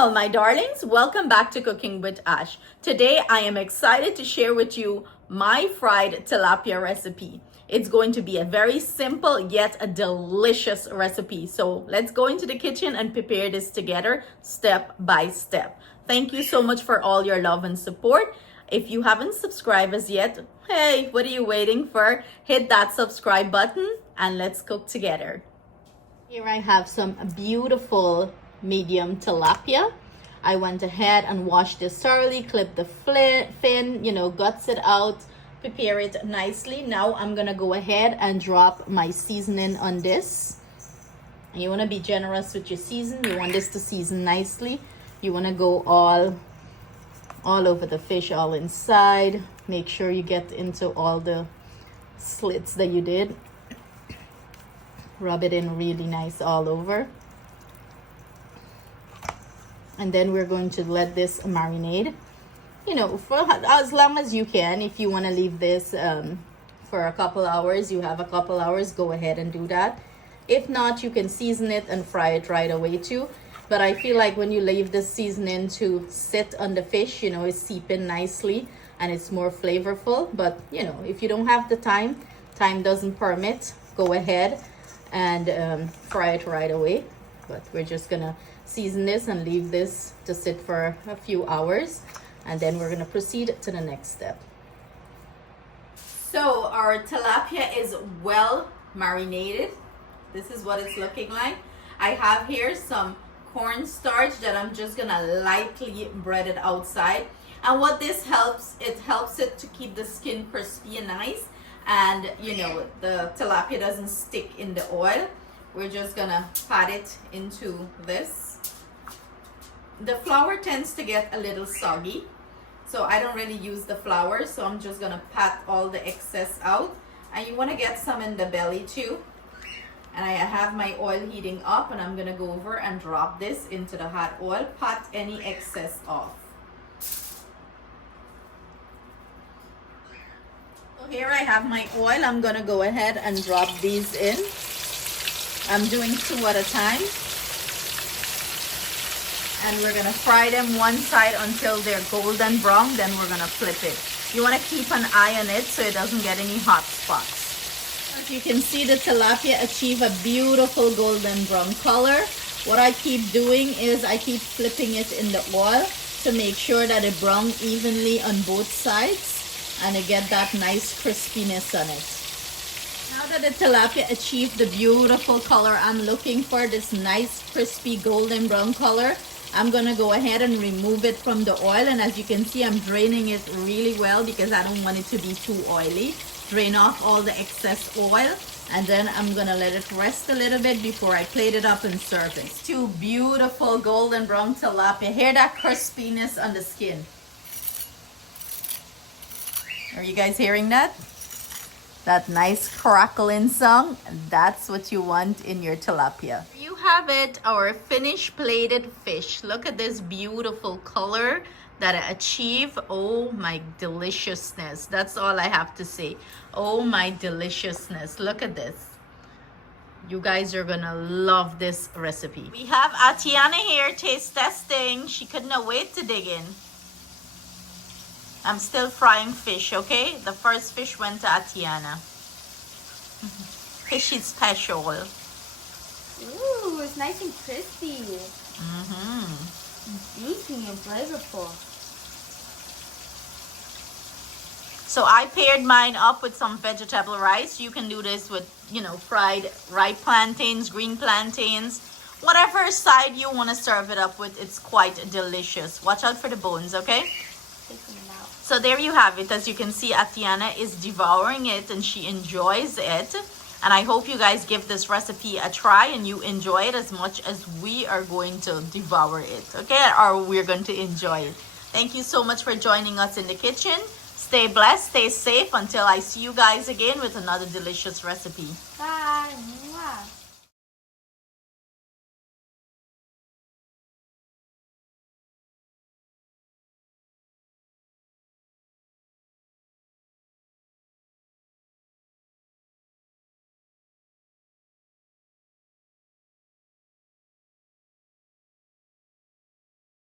Well, my darlings, welcome back to Cooking with Ash. Today, I am excited to share with you my fried tilapia recipe. It's going to be a very simple yet a delicious recipe. So let's go into the kitchen and prepare this together step by step. Thank you so much for all your love and support. If you haven't subscribed as yet, hey, what are you waiting for? Hit that subscribe button and let's cook together. Here I have some beautiful medium tilapia. I went ahead and washed this thoroughly, clipped the fin, guts it out, prepare it nicely. Now I'm gonna go ahead and drop my seasoning on this. And you want to be generous with your season. You want this to season nicely. You want to go all over the fish, all inside. Make sure you get into all the slits that you did. Rub it in really nice all over. And then we're going to let this marinate, for as long as you can. If you want to leave this for a couple hours, you have a couple hours, go ahead and do that. If not, you can season it and fry it right away too. But I feel like when you leave the seasoning to sit on the fish, it's seeping nicely and it's more flavorful. But, if you don't have the time doesn't permit, go ahead and fry it right away. But we're just gonna season this and leave this to sit for a few hours, and then we're gonna proceed to the next step. So our tilapia is well marinated. This is what it's looking like. I have here some cornstarch that I'm just gonna lightly bread it outside, and what this helps, it helps it to keep the skin crispy and nice, and the tilapia doesn't stick in the oil. We're just gonna pat it into this. The flour tends to get a little soggy, so I don't really use the flour, so I'm just gonna pat all the excess out. And you want to get some in the belly too. And I have my oil heating up, and I'm gonna go over and drop this into the hot oil. Pat any excess off. So here I have my oil. I'm gonna go ahead and drop these in. I'm doing 2 at a time. And we're gonna fry them one side until they're golden brown, then we're gonna flip it. You wanna keep an eye on it so it doesn't get any hot spots. As you can see, the tilapia achieve a beautiful golden brown color. What I keep doing is I keep flipping it in the oil to make sure that it browns evenly on both sides and it get that nice crispiness on it. Now that the tilapia achieved the beautiful color I'm looking for, this nice crispy golden brown color, I'm gonna go ahead and remove it from the oil. And as you can see, I'm draining it really well because I don't want it to be too oily. Drain off all the excess oil, and then I'm gonna let it rest a little bit before I plate it up and serve it. 2 beautiful golden brown tilapia. Hear that crispiness on the skin? Are you guys hearing that? That nice crackling sound, that's what you want in your tilapia. You have it, our finished plated fish. Look at this beautiful color that I achieve. Oh my deliciousness. That's all I have to say. Oh my deliciousness. Look at this. You guys are gonna love this recipe. We have Atiana here taste testing. She couldn't wait to dig in. I'm still frying fish, okay? The first fish went to Atiana. Fishy special. Ooh, it's nice and crispy. Juicy and flavorful. So I paired mine up with some vegetable rice. You can do this with, fried ripe plantains, green plantains. Whatever side you want to serve it up with, it's quite delicious. Watch out for the bones, okay? So there you have it. As you can see, Atiana is devouring it and she enjoys it. And I hope you guys give this recipe a try and you enjoy it as much as we are going to devour it, okay? Or we're going to enjoy it. Thank you so much for joining us in the kitchen. Stay blessed, stay safe until I see you guys again with another delicious recipe. Bye.